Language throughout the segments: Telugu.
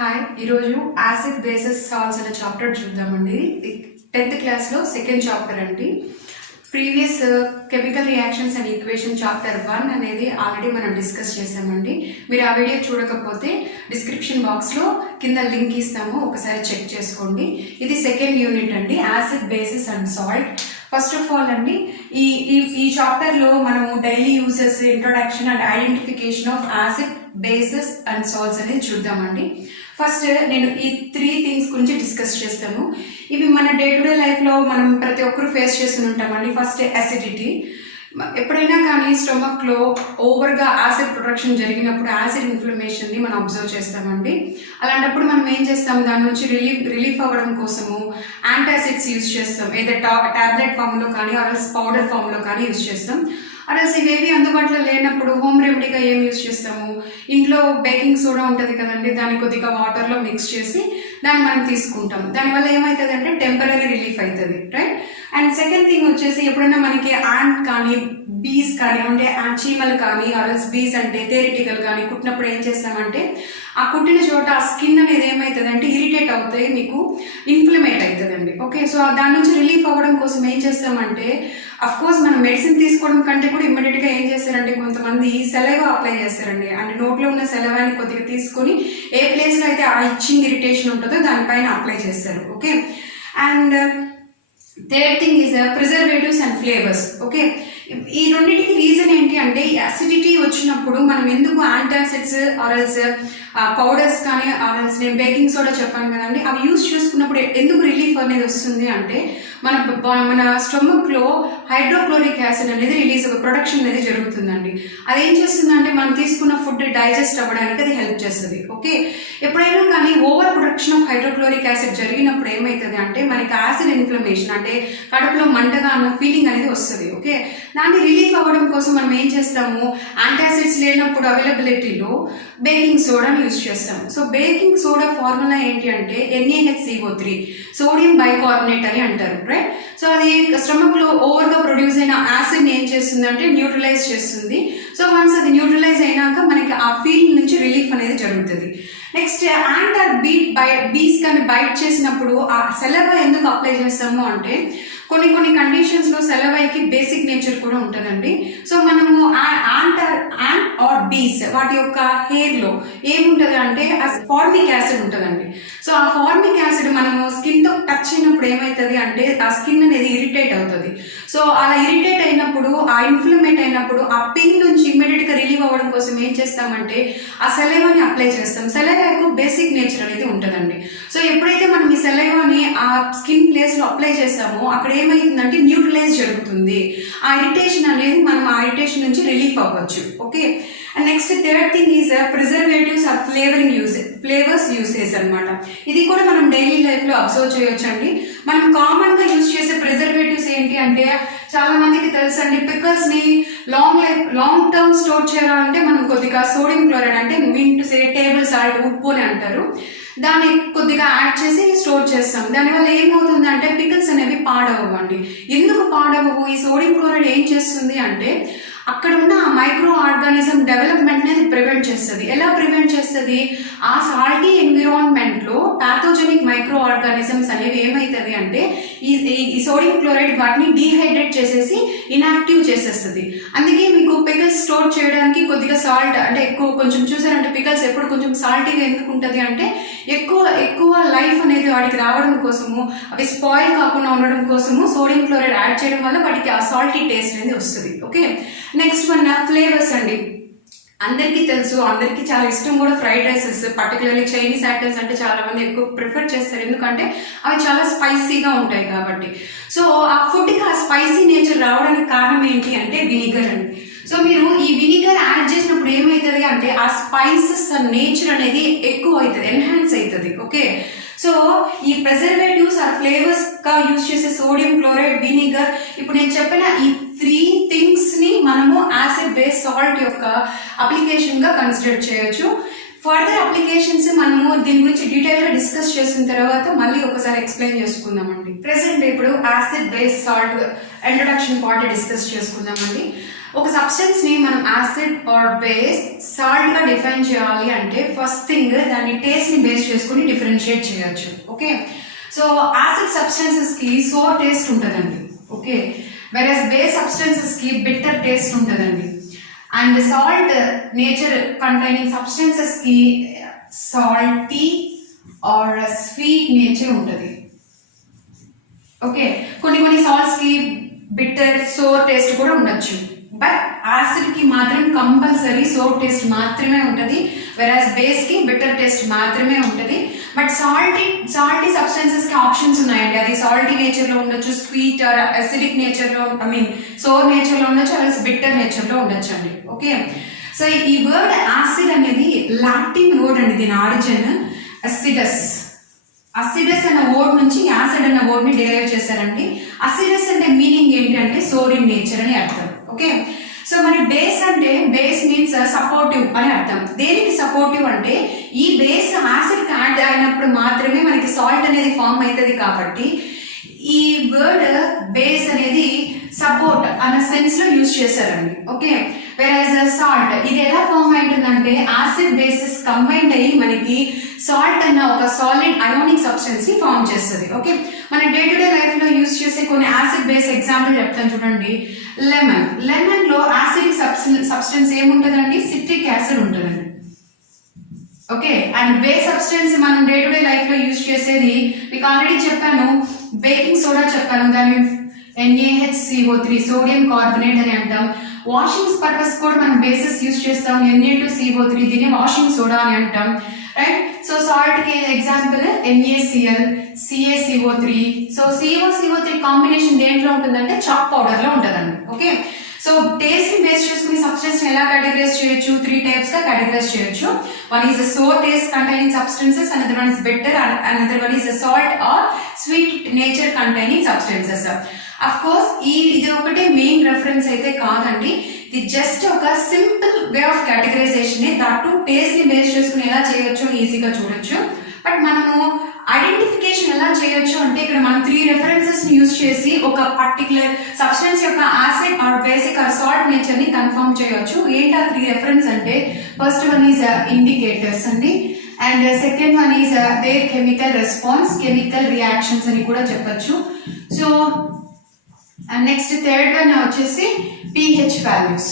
హాయ్, ఈరోజు యాసిడ్ బేసెస్ సాల్ట్స్ అనే చాప్టర్ చూద్దామండి. 10th క్లాస్లో సెకండ్ చాప్టర్ అండి. Previous chemical reactions and equation chapter 1 అనేది ఆల్రెడీ మనం డిస్కస్ చేసామండి. మీరు ఆ వీడియో చూడకపోతే డిస్క్రిప్షన్ బాక్స్లో కింద లింక్ ఇస్తాము, ఒకసారి చెక్ చేసుకోండి. ఇది సెకండ్ యూనిట్ అండి, acid bases and salt. First of all అండి, ఈ చాప్టర్లో మనము daily uses, introduction and identification of acid bases and salts అనేది చూద్దామండి. ఫస్ట్ నేను ఈ 3 థింగ్స్ గురించి డిస్కస్ చేస్తాను. ఇవి మన డే టు డే లైఫ్లో మనం ప్రతి ఒక్కరు ఫేస్ చేస్తూ ఉంటామండి. First acidity. ఎప్పుడైనా కానీ స్టొమక్లో ఓవర్గా యాసిడ్ ప్రొడక్షన్ జరిగినప్పుడు యాసిడ్ ఇన్ఫ్లమేషన్ని మనం అబ్జర్వ్ చేస్తామండి. అలాంటప్పుడు మనం ఏం చేస్తాం, దాని నుంచి రిలీఫ్ అవ్వడం కోసము యాంటాసిడ్స్ యూజ్ చేస్తాం. ఏదైతే టాబ్లెట్ ఫామ్లో కానీ ఆర్ఎల్స్ పౌడర్ ఫామ్లో కానీ యూజ్ చేస్తాం. ఆర్ఎల్స్ ఇవేవి అందుబాటులో లేనప్పుడు హోమ్ రెమెడీగా ఏం యూజ్ చేస్తాము, ఇంట్లో బేకింగ్ సోడా ఉంటుంది కదండి, దాన్ని కొద్దిగా వాటర్లో మిక్స్ చేసి దాన్ని మనం తీసుకుంటాం. దానివల్ల ఏమవుతుంది అంటే టెంపరీ రిలీఫ్ అవుతుంది, రైట్. అండ్ సెకండ్ థింగ్ వచ్చేసి, ఎప్పుడైనా మనకి యాంట్ కానీ బీస్ కానీ అంటే చీమలు కానీ ఆర్ఎల్స్ బీస్ అంటే తేరిటికల్ కానీ కుట్టినప్పుడు ఏం చేస్తామంటే ఆ కుట్టిన చోట ఆ స్కిన్ అనేది ఏమవుతుంది అంటే ఇరిటేట్ అవుతాయి, మీకు ఇన్ఫ్లమేట్ అవుతుందండి. ఓకే, సో దాని నుంచి రిలీఫ్ అవ్వడం కోసం ఏం చేస్తామంటే, అఫ్ కోర్స్ మనం మెడిసిన్ తీసుకోవడం కంటే కూడా ఇమ్మీడియట్గా ఏం చేస్తారంటే కొంతమంది సెలైవా అప్లై చేస్తారండి. అంటే నోట్లో ఉన్న సెలైవాని కొద్దిగా తీసుకొని ఏ ప్లేస్లో అయితే ఆ ఇచ్చింగ్ ఇరిటేషన్ ఉంటుందో దానిపైన అప్లై చేస్తారు. Okay, and third thing is preservatives and flavours. Okay, ఈ రెండింటికి రీజన్ ఏంటి అంటే, అసిడిటీ వచ్చినప్పుడు మనం ఎందుకు యాంటాసిడ్స్ ఆర్ఎల్స్ పౌడర్స్ కానీ ఆర్ఎల్స్ నేను బేకింగ్ సోడా చెప్పాను కదండి, అవి యూజ్ చేసుకున్నప్పుడు ఎందుకు రిలీఫ్ అనేది వస్తుంది అంటే, మన స్టొమక్లో హైడ్రోక్లోరిక్ యాసిడ్ అనేది ప్రొడక్షన్ అనేది జరుగుతుందండి. అదేం చేస్తుందంటే మనం తీసుకున్న ఫుడ్ డైజెస్ట్ అవ్వడానికి అది హెల్ప్ చేస్తుంది. ఓకే, ఎప్పుడైనా కానీ over production of hydrochloric acid జరిగినప్పుడు ఏమవుతుంది అంటే మనకి యాసిడ్ ఇన్ఫ్లమేషన్ అంటే కడుపులో మంటగా అన్న ఫీలింగ్ అనేది వస్తుంది. ఓకే, దాన్ని రిలీఫ్ అవ్వడం కోసం మనం ఏం చేస్తాము, యాంటాసిడ్స్ లేనప్పుడు అవైలబిలిటీలో బేకింగ్ సోడాని యూజ్ చేస్తాము. సో బేకింగ్ సోడా ఫార్ములా ఏంటి అంటే NaHCO3, సోడియం బైకార్బోనేట్ అని అంటారు, రైట్. సో అది స్టమక్ లో ఓవర్ గా ప్రొడ్యూస్ అయిన యాసిడ్ ఏం చేస్తుంది అంటే న్యూట్రలైజ్ చేస్తుంది. సో వన్స్ అది న్యూట్రలైజ్ అయినాక మనకి ఆ ఫీల్ నుంచి రిలీఫ్ అనేది జరుగుతుంది. నెక్స్ట్ యాంట్ ఆర్ బీస్ కానీ బైట్ చేసినప్పుడు ఆ సెలవా ఎందుకు అప్లై చేస్తాము అంటే, కొన్ని కండిషన్స్ లో సెలవైకి బేసిక్ నేచర్ కూడా ఉంటుందండి. సో మనము యాంట్ ఆర్ బీస్ వాటి యొక్క హెయిర్ లో ఏముంటది అంటే ఫార్మిక్ యాసిడ్ ఉంటుందండి. సో ఆ ఫార్మిక్ యాసిడ్ మనము స్కిన్ తో టచ్ అయినప్పుడు ఏమవుతుంది అంటే ఆ స్కిన్ అనేది ఇరిటేట్ అవుతుంది. సో అలా ఇరిటేట్ అయినప్పుడు, ఆ ఇన్ఫ్లమేట్ అయినప్పుడు ఆ పెయిన్ నుంచి ఇమ్మీడియట్ గా రిలీవ్ అవ్వడం కోసం ఏం చేస్తామంటే ఆ సెలైవాని అప్లై చేస్తాం. సెలైవాకు బేసిక్ నేచర్ అనేది ఉంటుందండి. సో ఎప్పుడైతే మనం ఈ సెలైవాని ఆ స్కిన్ ప్లేస్ లో అప్లై చేస్తామో అక్కడ ఏమైతుందంటే న్యూట్రలైజ్ జరుగుతుంది. ఆ ఇరిటేషన్ అనేది మనం ఆ ఇరిటేషన్ నుంచి రిలీఫ్ అవ్వచ్చు. Okay, and next third thing is preservatives or flavours usage అనమాట. ఇది కూడా మనం డైలీ లైఫ్ లో అబ్జర్వ్ చేయొచ్చండి. మనం కామన్ గా యూజ్ చేసే ప్రిజర్వేటివ్స్ ఏంటి అంటే, చాలా మందికి తెలుసండి, పికల్స్ ని లాంగ్ టర్మ్ స్టోర్ చేయాలంటే మనం కొద్దిగా సోడియం క్లోరైడ్ అంటే మింట్ టేబుల్ సాల్ట్, ఉప్పు అని అంటారు, దాన్ని కొద్దిగా యాడ్ చేసి స్టోర్ చేస్తాం. దానివల్ల ఏమవుతుంది అంటే పికల్స్ అనేవి పాడవ్వండి. ఎందుకు పాడవవు? ఈ సోడియం క్లోరైడ్ ఏం చేస్తుంది అంటే అక్కడ ఉన్న ఆ మైక్రో ఆర్గానిజం డెవలప్మెంట్ అనేది ప్రివెంట్ చేస్తుంది. ఎలా ప్రివెంట్ చేస్తుంది? ఆ సాల్టీ ఎన్విరాన్మెంట్ లో పాథోజెనిక్ మైక్రో ఆర్గానిజమ్స్ అనేవి ఏమవుతుంది అంటే ఈ సోడియం క్లోరైడ్ వాటిని డీహైడ్రేట్ చేసేసి ఇన్యాక్టివ్ చేసేస్తుంది. అందుకే మీకు పికల్స్ స్టోర్ చేయడానికి కొద్దిగా సాల్ట్ అంటే ఎక్కువ కొంచెం చూసారంటే పికల్స్ ఎప్పుడు కొంచెం సాల్టీగా ఎందుకు ఉంటుంది అంటే ఎక్కువ లైఫ్ అనేది వాటికి రావడం కోసము, అవి స్పాయిల్ కాకుండా ఉండడం కోసము సోడియం క్లోరైడ్ యాడ్ చేయడం వల్ల వాటికి ఆ సాల్టీ టేస్ట్ అనేది వస్తుంది. ఓకే, నెక్స్ట్ వన్ ఫ్లేవర్స్ అండి. అందరికీ తెలుసు, అందరికీ చాలా ఇష్టం కూడా fried rises, particularly Chinese items అంటే చాలా మంది ఎక్కువ ప్రిఫర్ చేస్తారు, ఎందుకంటే అవి చాలా స్పైసీగా ఉంటాయి కాబట్టి. సో ఆ ఫుడ్కి ఆ స్పైసీ నేచర్ రావడానికి కారణం ఏంటి అంటే వినిగర్ అండి. సో మీరు ఈ వినిగర్ యాడ్ చేసినప్పుడు ఏమవుతుంది అంటే ఆ స్పైసెస్ నేచర్ అనేది ఎక్కువ అవుతుంది, ఎన్హాన్స్ అవుతుంది. ఓకే, సో ఈ ప్రిజర్వేటివ్స్ ఆర్ ఫ్లేవర్స్ గా యూజ్ చేసే సోడియం క్లోరైడ్, వినిగర్, ఇప్పుడు నేను చెప్పిన ఈ 3 థింగ్స్ ని మనము యాసిడ్ బేస్ సాల్ట్ యొక్క అప్లికేషన్ గా కన్సిడర్ చేయొచ్చు. ఫర్దర్ అప్లికేషన్స్ మనము దీని గురించి డీటెయిల్ గా డిస్కస్ చేసిన తర్వాత మళ్ళీ ఒకసారి ఎక్స్ప్లెయిన్ చేసుకుందామండి. ప్రెసెంట్ ఇప్పుడు acid base salt introduction part discuss చేసుకుందామండి. ఒక సబ్స్టెన్స్ ని మనం యాసిడ్ ఆర్ బేస్ సాల్ట్ గా డిఫైన్ చేయాలి అంటే ఫస్ట్ థింగ్ దాని టేస్ట్ ని బేస్ డిఫరెన్షియేట్ చేయొచ్చు. ఓకే, సో యాసిడ్ సబ్స్టెన్సెస్ కి సోర్ టేస్ట్ ఉంటుందండి. ఓకే, వెరస్ బేస్ సబ్స్టెన్సెస్ కి బిట్టర్ టేస్ట్ ఉంటుందండి. And salt nature containing substances కి సాల్టీ ఆర్ స్వీట్ నేచర్ ఉంటుంది. ఓకే, కొన్ని సాల్ట్స్ కి బిట్టర్ సోర్ టేస్ట్ కూడా ఉండొచ్చు. బట్ యాసిడ్ కి మాత్రం కంపల్సరీ సోర్ టేస్ట్ మాత్రమే ఉంటుంది, వెరాస్ బేస్ కి బిట్టర్ టేస్ట్ మాత్రమే ఉంటుంది. బట్ సాల్టీ సబ్స్టెన్సెస్ కి ఆప్షన్స్ ఉన్నాయండి. అది సాల్టీ నేచర్ లో ఉండొచ్చు, స్వీట్ ఆర్ అసిడిక్ నేచర్ లో, సోర్ నేచర్ లో ఉండొచ్చు, అలాగే బిట్టర్ నేచర్ లో ఉండొచ్చు అండి. ఓకే, సో ఈ వర్డ్ యాసిడ్ అనేది లాటిన్ వర్డ్ అండి. దీని ఆరిజిన్ అసిడస్. అసిడస్ అన్న వర్డ్ నుంచి యాసిడ్ అన్న వర్డ్ ని డిరైవ్ చేశారండి. అసిడస్ అంటే మీనింగ్ ఏంటి అంటే సోర్ ఇన్ నేచర్ అని అర్థం. ఓకే, సో మరి బేస్ అంటే బేస్ మీన్స్ సపోర్టివ్ అని అర్థం. దేనికి సపోర్టివ్ అంటే ఈ బేస్ యాసిడ్ కి యాడ్ అయినప్పుడు మాత్రమే మనకి సాల్ట్ అనేది ఫామ్ అవుతుంది. కాబట్టి ఈ వర్డ్ బేస్ అనేది సపోర్ట్ అన్న సెన్స్ లో యూజ్ చేశారండి. ఓకే, వెరాజ్ సాల్ట్ ఇది ఎలా ఫామ్ అవుతుందంటే యాసిడ్ బేసెస్ కంబైండ్ అయ్యి మనకి సాల్ట్ అన్న ఒక సాలిడ్ అయోనిక్ సబ్స్టెన్స్ ని ఫామ్ చేస్తుంది. ఓకే, మన డే టు డే లైఫ్ లో యూజ్ చేసే కొన్ని యాసిడ్ బేస్ ఎగ్జాంపుల్ చెప్తాను చూడండి. లెమన్ లో యాసిడిక్ సబ్స్టెన్స్ ఏముంటుందండి? సిట్రిక్ యాసిడ్ ఉంటుందండి. ఓకే, అండ్ బేస్ సబ్స్టెన్స్ మనం డే టు డే లైఫ్ లో యూజ్ చేసేది మీకు ఆల్రెడీ చెప్పాను, బేకింగ్ సోడా చెప్పాను, దాన్ని NaHCO3 సోడియం కార్బోనేట్ అని అంటాం. వాషింగ్ పర్పస్ కూడా మనం బేసెస్ యూజ్ చేస్తాం, Na2CO3 దీన్ని వాషింగ్ సోడా అని అంటాం. రైట్, సో సాల్ట్ కి example NaCl, CaCO3. So CO3 combination దేంట్లో ఉంటుందంటే చాక్ పౌడర్ లో ఉంటుందండి. ఓకే, సో టేస్ట్ ని బేస్ చేసుకుని సబ్స్టెన్స్ ఎలా కేటగరైజ్ చేయొచ్చు? 3 టైప్స్ గా కేటగరైజ్ చేయొచ్చు. One is sour taste containing substances, another one is bitter, another one is salt or sweet nature containing substances. Of course ఇది ఒకటే మెయిన్ రెఫరెన్స్ అయితే కాదండి, ఇది జస్ట్ ఒక simple way of categorisation. That taste ని బేస్ చేసుకుని ఎలా చేయొచ్చు ఈజీగా చూడొచ్చు. బట్ మనము ఐడెంటిఫికేషన్ ఎలా చేయొచ్చు అంటే ఇక్కడ మనం 3 రెఫరెన్సెస్ ని యూజ్ చేసి ఒక పర్టికులర్ సబ్స్టెన్స్ యొక్క acid or basic or salt nature ని కన్ఫర్మ్ చేయొచ్చు. ఏంటి ఆ 3 రెఫరెన్స్ అంటే ఫస్ట్ వన్ ఈజ్ ఇండికేటర్స్ అండి, and second one is their chemical response, chemical reactions అని కూడా చెప్పొచ్చు. సో నెక్స్ట్ థర్డ్ వన్ వచ్చేసి pH వాల్యూస్.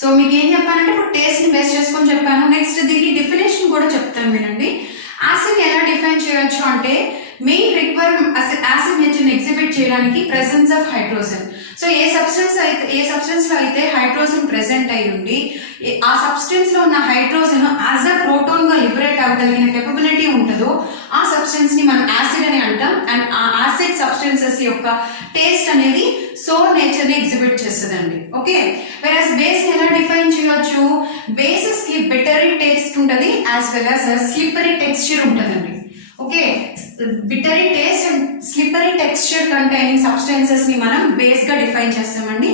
సో మీకు ఏం చెప్పానంటే ఇప్పుడు టేస్ట్ ని బేస్ చేసుకొని చెప్పాను. నెక్స్ట్ దీనికి డెఫినేషన్ కూడా చెప్తాను వినండి. యాసిడ్ ఎలా డిఫైన్ చేయొచ్చు అంటే మెయిన్ రిక్వైర్మెంట్ యాసిడ్ నేచర్ ని ఎగ్జిబిట్ చేయడానికి ప్రెసెన్స్ ఆఫ్ హైడ్రోజన్. సో ఏ సబ్స్టెన్స్ లో అయితే హైడ్రోజన్ ప్రెసెంట్ అయి ఉండి ఆ సబ్స్టెన్స్ లో ఉన్న హైడ్రోజన్ యాజ్ అ ప్రోటాన్ గా లిబరేట్ అవ్వగలిగిన కెపబిలిటీ ఉంటుందో ఆ సబ్స్టెన్స్ ని మనం యాసిడ్ అని అంటాం. అండ్ ఆ యాసిడ్ సబ్స్టెన్సెస్ యొక్క టేస్ట్ అనేది సోర్ నేచర్ ని ఎగ్జిబిట్ చేస్తుందండి. ఓకే, వెరాస్ బేస్ ఎలా డిఫైన్ చేయొచ్చు? బేసెస్ కి బిటరీ టేస్ట్ ఉంటుంది as well as slippery texture ఉంటుందండి. Okay, bittery taste and slippery texture containing substances ని మనం బేస్ గా డిఫైన్ చేస్తామండి.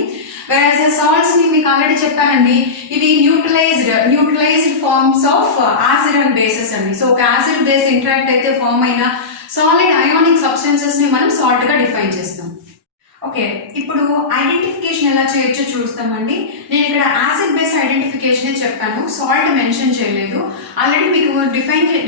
వెరాస్ సాల్ట్స్ ని మీకు ఆల్రెడీ చెప్పానండి, ఇవి neutralised forms of acid and bases అండి. సో ఒక యాసిడ్ బేస్ ఇంటరాక్ట్ అయితే ఫార్మ్ అయిన సాలిడ్ అయోనిక్ సబ్స్టెన్సెస్ ని మనం సాల్ట్ గా డిఫైన్ చేస్తాం. ఓకే, ఇప్పుడు ఐడెంటిఫికేషన్ ఎలా చేయొచ్చో చూస్తామండి. నేను ఇక్కడ యాసిడ్ బేస్ ఐడెంటిఫికేషన్ చెప్పాను, సాల్ట్ మెన్షన్ చేయలేదు. ఆల్రెడీ మీకు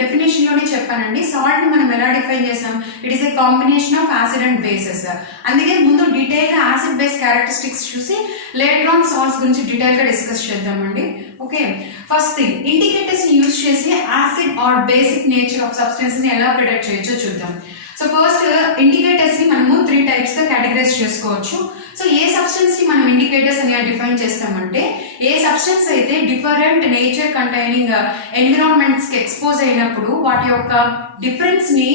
డెఫినేషన్ లోనే చెప్పానండి. సాల్ట్ ని మనం ఎలా డిఫైన్ చేసాం? It is a combination of acid and bases. అందుకే ముందు డీటెయిల్ గా యాసిడ్ బేస్ క్యారెక్టరిస్టిక్స్ చూసి లేటర్ ఆన్ సాల్ట్స్ గురించి డీటెయిల్ గా డిస్కస్ చేద్దామండి. ఓకే, ఫస్ట్ థింగ్ ఇండికేటర్స్ ని యూజ్ చేసి acid or basic nature of substance ని ఎలా ప్రిడిక్ట్ చేయొచ్చో చూద్దాం. సో ఫస్ట్ ఇండికేటర్స్ ని మనము 3 టైప్స్ గా కేటగరైజ్ చేసుకోవచ్చు. సో ఏ సబ్స్టెన్స్ ని మనం ఇండికేటర్స్ అని డిఫైన్ చేస్తామంటే ఏ సబ్స్టెన్స్ అయితే డిఫరెంట్ నేచర్ కంటైనింగ్ ఎన్విరాన్మెంట్స్ కి ఎక్స్పోజ్ అయినప్పుడు వాటి యొక్క డిఫరెన్స్ ని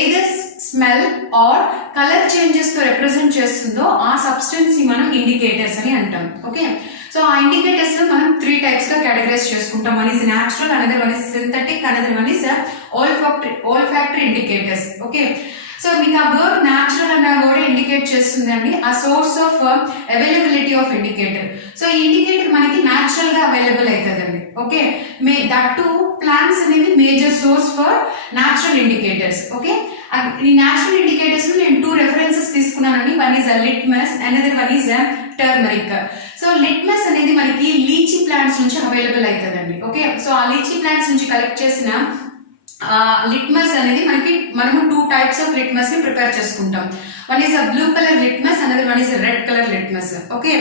either smell or colour changes తో రిప్రజెంట్ చేస్తుందో ఆ సబ్స్టెన్స్ ని మనం ఇండికేటర్స్ అని అంటాం. ఓకే, సో ఆ ఇండికేటర్స్ లో మనం 3 టైప్స్ గా కేటగరైజ్ చేసుకుంటాం. One is natural, another one is synthetic, another one is olfactory indicators. Okay, so మీకు ఆ వర్డ్ న్యాచురల్ అన్న వర్డ్ ఇండికేట్ చేస్తుందండి ఆ source of availability of indicator. So ఈ ఇండికేటర్ మనకి న్యాచురల్ గా అవైలబుల్ అవుతుందండి. ఓకే, దట్టు ప్లాంట్స్ అనేది major source for natural indicators. Okay, ఈ న్యాచురల్ ఇండికేటర్స్ లో నేను 2 రెఫరెన్సెస్ తీసుకున్నానండి. One is litmus, another one is turmeric. So litmus అనేది మనకి లీచీ ప్లాంట్స్ నుంచి అవైలబుల్ అవుతుందండి. ఓకే, సో ఆ లీచీ ప్లాంట్స్ నుంచి కలెక్ట్ చేసిన లిట్మస్ అనేది మనము 2 టైప్స్ ఆఫ్ లిట్మస్ ని ప్రిపేర్ చేసుకుంటాం. One is a blue colour litmus, another one is red colour litmus. Okay,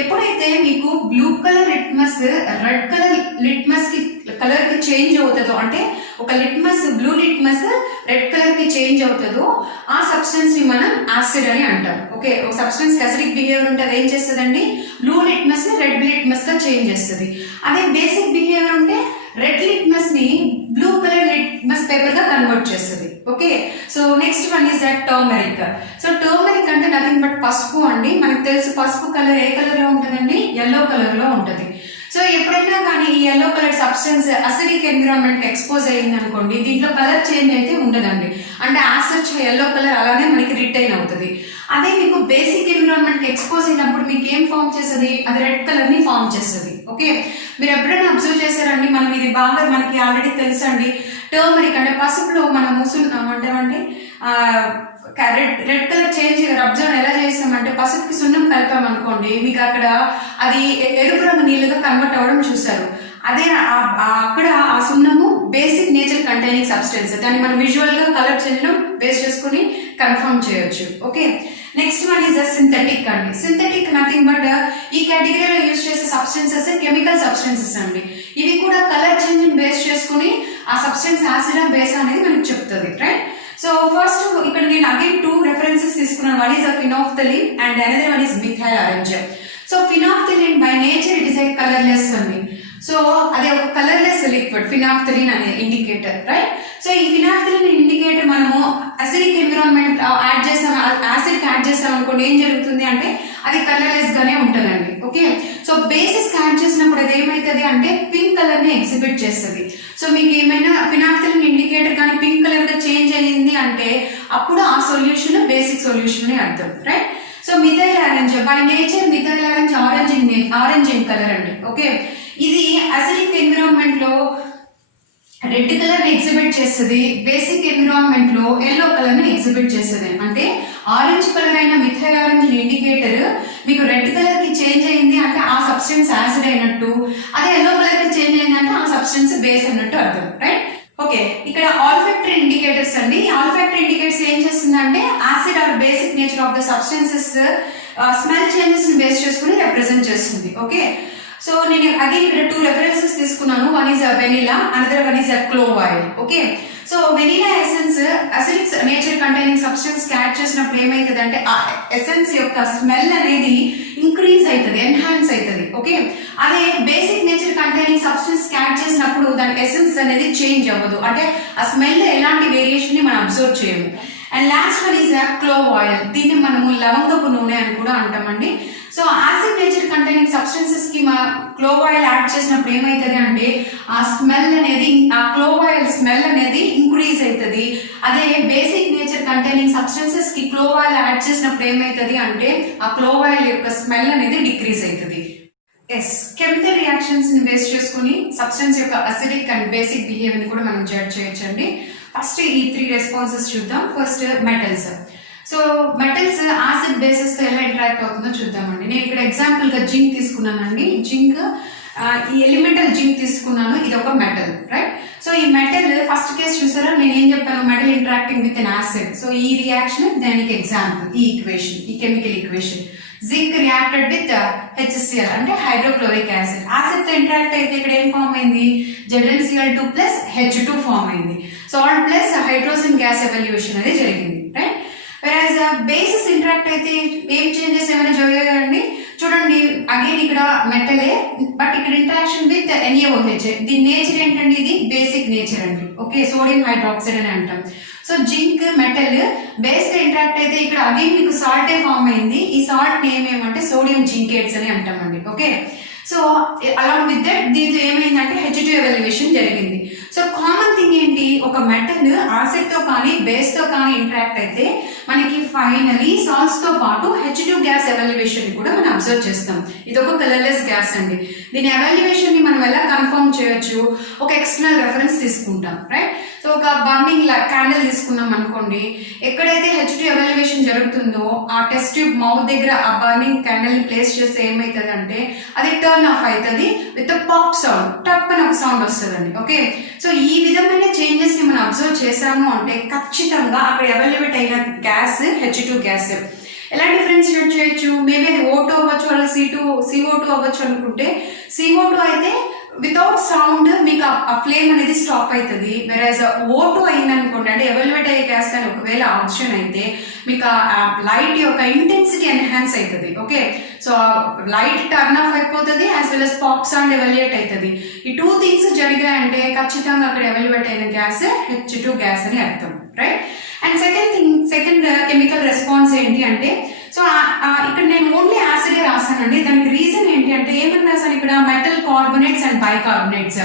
ఎప్పుడైతే మీకు blue colour litmus red colour litmus కి కలర్ కి చేంజ్ అవుతుందో, అంటే ఒక litmus blue litmus red colour కి చేంజ్ అవుతుందో ఆ సబ్స్టెన్స్ ని మనం యాసిడ్ అని అంటాం. ఓకే, ఒక సబ్స్టెన్స్ అసిడిక్ బిహేవియర్ ఉంటే అది ఏం చేస్తుందండి, బ్లూ లిట్మస్ ని రెడ్ లిట్మస్ గా చేంజ్ చేస్తుంది. అదే బేసిక్ బిహేవియర్ ఉంటే రెడ్ లిట్మస్ ని బ్లూ కలర్ లిట్మస్ పేపర్ గా కన్వర్ట్ చేస్తుంది. Okay, so next one is that turmeric. So turmeric అంటే నథింగ్ బట్ పసుపు అండి. మనకు తెలుసు పసుపు కలర్ ఏ కలర్ లో ఉంటుందండి, ఎల్లో కలర్ లో ఉంటుంది. సో ఎప్పుడైనా కానీ ఈ yellow colour substance acidic environment కి ఎక్స్పోజ్ అయ్యింది అనుకోండి, దీంట్లో కలర్ చేంజ్ అయితే ఉండదండి. అంటే యాసిడ్ ఎల్లో కలర్ అలానే మనకి రిటైన్ అవుతుంది. అదే మీకు బేసిక్ ఎన్విరాన్మెంట్ కి ఎక్స్పోజ్ అయినప్పుడు మీకు ఏం ఫామ్ చేస్తుంది, అది రెడ్ కలర్ ని ఫామ్ చేస్తుంది. ఓకే, మీరు ఎప్పుడైనా అబ్జర్వ్ చేశారండి, మనం ఇది బాగా మనకి ఆల్రెడీ తెలుసండి, టర్మరిక్ అంటే పసుపులో మనం అంటే రెడ్ కలర్ చేంజ్ అబ్జర్వ్ ఎలా చేస్తామంటే పసుపుకి సున్నం కలిపాం అనుకోండి, మీకు అక్కడ అది ఎరుపు రంగు నీళ్ళుగా కన్వర్ట్ అవ్వడం చూసారు. అదే అక్కడ ఆ సున్నము బేసిక్ నేచర్ కంటైనింగ్ సబ్స్టెన్స్, దాన్ని మనం విజువల్ గా కలర్ చేంజ్ బేస్ చేసుకుని కన్ఫర్మ్ చేయొచ్చు. Okay, next one is synthetic అండి. సింథటిక్ నథింగ్ బట్ ఈ కేటగిరీలో యూజ్ చేసే సబ్స్టెన్సెస్ కెమికల్ సబ్స్టెన్సెస్ అండి. ఇవి కూడా కలర్ చేంజ్ బేస్ చేసుకుని ఆ సబ్స్టెన్స్ యాసిడ్ బేస్ అనేది మనకు చెప్తుంది. రైట్, సో ఫస్ట్ ఇక్కడ నేను అగైన్ 2 రెఫరెన్సెస్ తీసుకున్నాను. One is phenolphthalein and another one is methyl orange. So phenolphthalein by nature it is a colourless అండి. సో అది ఒక కలర్లెస్ లిక్విడ్ ఫినాఫ్థలిన్ అనే ఇండికేటర్. రైట్, సో ఈ ఫినాఫ్థలిన్ ఇండికేటర్ మనము అసిడిక్ ఎన్విరాన్మెంట్ యాడ్ చేసాం, యాసిడ్ యాడ్ చేసాం అనుకోండి, ఏం జరుగుతుంది అంటే అది కలర్లెస్ గానే ఉంటుందండి. ఓకే, సో బేసిస్ యాడ్ చేసినప్పుడు అది ఏమైతుంది అంటే పింక్ కలర్ ని ఎగ్జిబిట్ చేస్తుంది. సో మీకు ఏమైనా ఫినాఫ్థలిన్ ఇండికేటర్ కానీ పింక్ కలర్ గా చేంజ్ అయ్యింది అంటే అప్పుడు ఆ సొల్యూషన్ బేసిక్ సొల్యూషన్ అని అర్థం. Right, so methyl orange by nature methyl orange orange in colour అండి. ఓకే, ఇది అసిడిక్ ఎన్విరాన్మెంట్ లో రెడ్ కలర్ ని ఎగ్జిబిట్ చేస్తుంది, బేసిక్ ఎన్విరాన్మెంట్ లో ఎల్లో కలర్ ని ఎగ్జిబిట్ చేస్తుంది. అంటే ఆరెంజ్ కలర్ అయిన మిథైల్ ఆరెంజ్ ఇండికేటర్ మీకు రెడ్ కలర్ కి చేంజ్ అయింది అంటే ఆ సబ్స్టెన్స్ యాసిడ్ అయినట్టు, అదే ఎల్లో కలర్ కి చేంజ్ అయింది అంటే ఆ సబ్స్టెన్స్ బేస్ అన్నట్టు అర్థం. రైట్, ఓకే, ఇక్కడ ఆల్ఫాక్టరీ ఇండికేటర్స్ అండి. ఆల్ఫాక్టరీ ఇండికేటర్స్ ఏం చేస్తుందంటే acid or basic nature of the substances smell changes ని బేస్ చేసుకుని రిప్రజెంట్ చేస్తుంది. ఓకే, సో నేను అగైన్ ఇక్కడ 2 రెఫరెన్సెస్ తీసుకున్నాను. One is vanilla, another one is clove oil. Okay, so vanilla essence acidic nature containing substance add చేసినప్పుడు ఏమైతుంది అంటే ఆ ఎసెన్స్ యొక్క స్మెల్ అనేది ఇంక్రీజ్ అవుతుంది, ఎన్హాన్స్ అవుతుంది. ఓకే, అదే basic nature containing substance add చేసినప్పుడు దాని ఎసెన్స్ అనేది చేంజ్ అవ్వదు, అంటే ఆ స్మెల్ ఎలాంటి వేరియేషన్ ని మనం అబ్జర్వ్ చేయము. And last one is clove oil. దీన్ని మనము లవంగపు నూనె అని కూడా అంటామండి. So acid nature containing substances కి మా క్లోవ్ ఆయిల్ యాడ్ చేసినప్పుడు ఏమైతుంది అంటే ఆ స్మెల్ అనేది, ఆ క్లోవ్ ఆయిల్ స్మెల్ అనేది ఇంక్రీజ్ అవుతుంది. అదే బేసిక్ నేచర్ కంటైనింగ్ సబ్స్టెన్సెస్ కి క్లోవ్ ఆయిల్ యాడ్ చేసినప్పుడు ఏమైతుంది అంటే ఆ క్లోవ్ ఆయిల్ యొక్క స్మెల్ అనేది డిక్రీజ్ అవుతుంది. ఎస్, కెమికల్ రియాక్షన్స్ ని బేస్ చేసుకుని సబ్స్టెన్స్ యొక్క అసిడిక్ అండ్ బేసిక్ బిహేవియర్ ని కూడా మనం జడ్జ్ చేయొచ్చండి. ఫస్ట్ ఈ 3 రెస్పాన్సెస్ చూద్దాం. First metals. So metals acid bases తో ఎలా ఇంటరాక్ట్ అవుతుందో చూద్దామండి. నేను ఇక్కడ ఎగ్జాంపుల్ గా జింక్ తీసుకున్నానండి. జింక్, ఈ ఎలిమెంటల్ జింక్ తీసుకున్నాను, ఇది ఒక మెటల్. రైట్, సో ఈ మెటల్ ఫస్ట్ కేసు చూసారా, నేను ఏం చెప్పాను, metal interacting with an acid. So ఈ రియాక్షన్ దానికి ఎగ్జాంపుల్ ఈ ఈక్వేషన్, ఈ chemical equation. Zinc reacted with HCl అంటే హైడ్రోక్లోరిక్ యాసిడ్. యాసిడ్ తో ఇంటరాక్ట్ అయితే ఇక్కడ ఏం ఫామ్ అయింది, ZnCl2 ప్లస్ H2 ఫామ్ అయింది. Salt plus hydrogen gas evolution అనేది జరిగింది. రైట్, వెరాజ్ బేసెస్ ఇంటరాక్ట్ అయితే ఏం చేంజెస్ ఏమైనా జరిగాయండి. చూడండి అగైన్ ఇక్కడ మెటలే, బట్ ఇక్కడ ఇంటరాక్షన్ విత్ NaOH. దీని నేచర్ ఏంటండి, ఇది బేసిక్ నేచర్ అండి. ఓకే, సోడియం హైడ్రాక్సైడ్ అని అంటాం. సో జింక్ మెటల్ బేస్ తో ఇంటరాక్ట్ అయితే ఇక్కడ అగైన్ మీకు సాల్టే ఫామ్ అయింది. ఈ సాల్ట్ నేమ్ ఏమంటే సోడియం జింకేట్స్ అని అంటామండి. Okay, so along with that దీంతో ఏమైందంటే H2 ఎవల్యూషన్ జరిగింది. సో కామన్ థింగ్ ఏంటి, ఒక మెటల్ యాసిడ్ తో కానీ బేస్ తో కానీ ఇంటరాక్ట్ అయితే మనకి ఫైనలీ సాల్ట్స్ తో పాటు H2 గ్యాస్ ఎవల్యూషన్ కూడా మనం అబ్జర్వ్ చేస్తాం. ఇది ఒక కలర్లెస్ గ్యాస్ అండి. దీని ఎవల్యూషన్ ని మనం ఎలా కన్ఫర్మ్ చేయొచ్చు, ఒక ఎక్స్టర్నల్ రెఫరెన్స్ తీసుకుంటాం. రైట్, సో ఒక బర్నింగ్ క్యాండిల్ తీసుకున్నాం అనుకోండి, ఎక్కడైతే H2 ఎవల్యూషన్ జరుగుతుందో ఆ టెస్ట్ ట్యూబ్ మౌత్ దగ్గర ఆ బర్నింగ్ క్యాండిల్ ని ప్లేస్ చేస్తే ఏమైతుంది అంటే అది టర్న్ ఆఫ్ అవుతుంది విత్ పాప్ సౌండ్, టప్ అని ఒక సౌండ్ వస్తుందండి. ఓకే, సో ఈ విధమైన చేంజెస్ ని మనం అబ్జర్వ్ చేసాము అంటే ఖచ్చితంగా అక్కడ ఎవల్యుయేట్ అయిన గ్యాస్ H2 గ్యాస్. ఎలా డిఫరెన్షియేట్ చేయొచ్చు? మేబీ అది O2 అవ్వచ్చు, అలా CO2 అవ్వచ్చు అనుకుంటే, CO2 అయితే వితౌట్ సౌండ్ మీకు ఆ ఫ్లేమ్ అనేది స్టాప్ అవుతుంది. వెరాజ్ O2 అయింది అనుకోండి, అంటే ఎవల్యుయేట్ అయ్యే గ్యాస్ కానీ ఒకవేళ ఆప్షన్ అయితే మీకు ఆ లైట్ యొక్క ఇంటెన్సిటీ ఎన్హాన్స్ అవుతుంది. Okay, so light turn off అయిపోతుంది, as well as pop sound evaluate అవుతుంది. ఈ 2 థింగ్స్ జరిగాయంటే ఖచ్చితంగా అక్కడ ఎవల్యుయేట్ అయిన గ్యాస్ H2 గ్యాస్ అని అర్థం, right? And second chemical response ఏంటి అంటే, సో ఇక్కడ నేను ఓన్లీ యాసిడే రాసానండి. దానికి రీజన్ ఏంటి అంటే, ఏమని రాసాను ఇక్కడ, metal carbonates and bicarbonates.